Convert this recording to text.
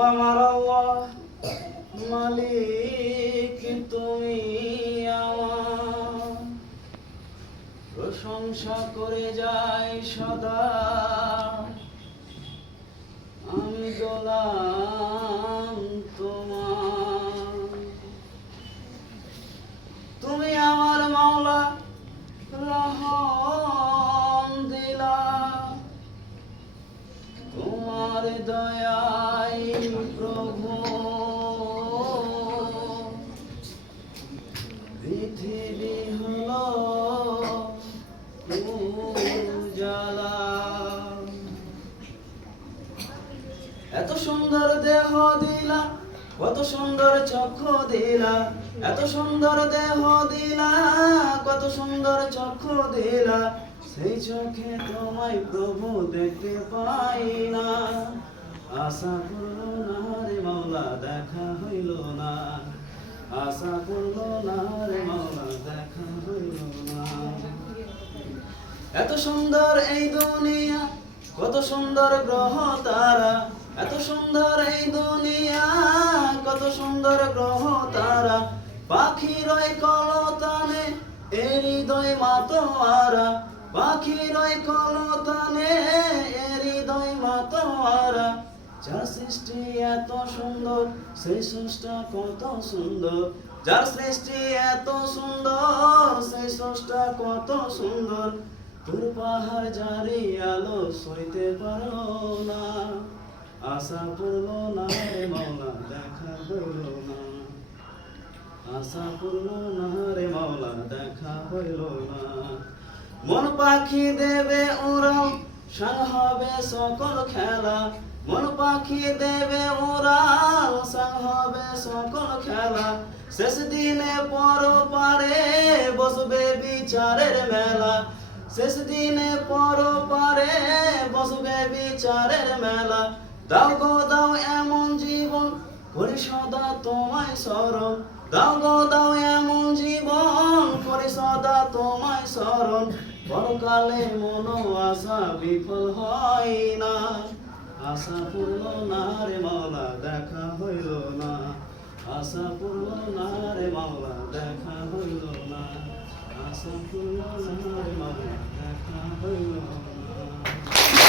আমার আল্লাহ মালিক তুমি আমার প্রশংসা করে যাই সদা আমি গোলাম তোমার তুমি আমার মাওলা রহম দিলা তোমার দয়াই প্রভু পৃথিবী হলো উজালা এত সুন্দর দেহ দিলা কত সুন্দর চক্ষু দিলা এত সুন্দর দেহ দিলা কত সুন্দর চক্ষু দিলা সেই চোখে তোমায় প্রভু দেখতে পাই না আশা করলো না রে মাওলা দেখা হইল না আশা করলো না রে মাওলা দেখা হইল না এত সুন্দর এই দুনিয়া কত সুন্দর গ্রহ তারা এত সুন্দর এই দুনিয়া কত সুন্দর গ্রহ তারা পাখির ওই কলতানে এ হৃদয় মাতোয়ারা পাখির ওই কলতানে এ হৃদয় মাতোয়ারা যার সৃষ্টি এত সুন্দর সেই স্রষ্টা কত সুন্দর যার সৃষ্টি এত সুন্দর সেই স্রষ্টা কত সুন্দর তোর পাহাড় জারি আলো সইতে পারলো না আশা পড়লো না রে মাওলা দেখা হইল না আশা পড়লো না রে মাওলা দেখা হইল না মন পাখি দেবে উড়াল সাং হবে সকল খেলা মন পাখি দেবে উড়াল সাং হবে সকল খেলা শেষ দিনে পর পারে বসবে বিচারের মেলা শেষ দিনে পর পারে বসবে বিচারের মেলা দাও গো দাও এমন জীবন করি সদা তোমায় স্মরণ দাও গো দাও এমন জীবন করি সদা তোমায় স্মরণ পরকালে মন আশা বিফল হয় না আশা পূর্ণ না রে মাওলা দেখা হইল না আশা পূর্ণ না রে মাওলা দেখা হইল না আশা পূর্ণ না রে মাওলা দেখা হইল না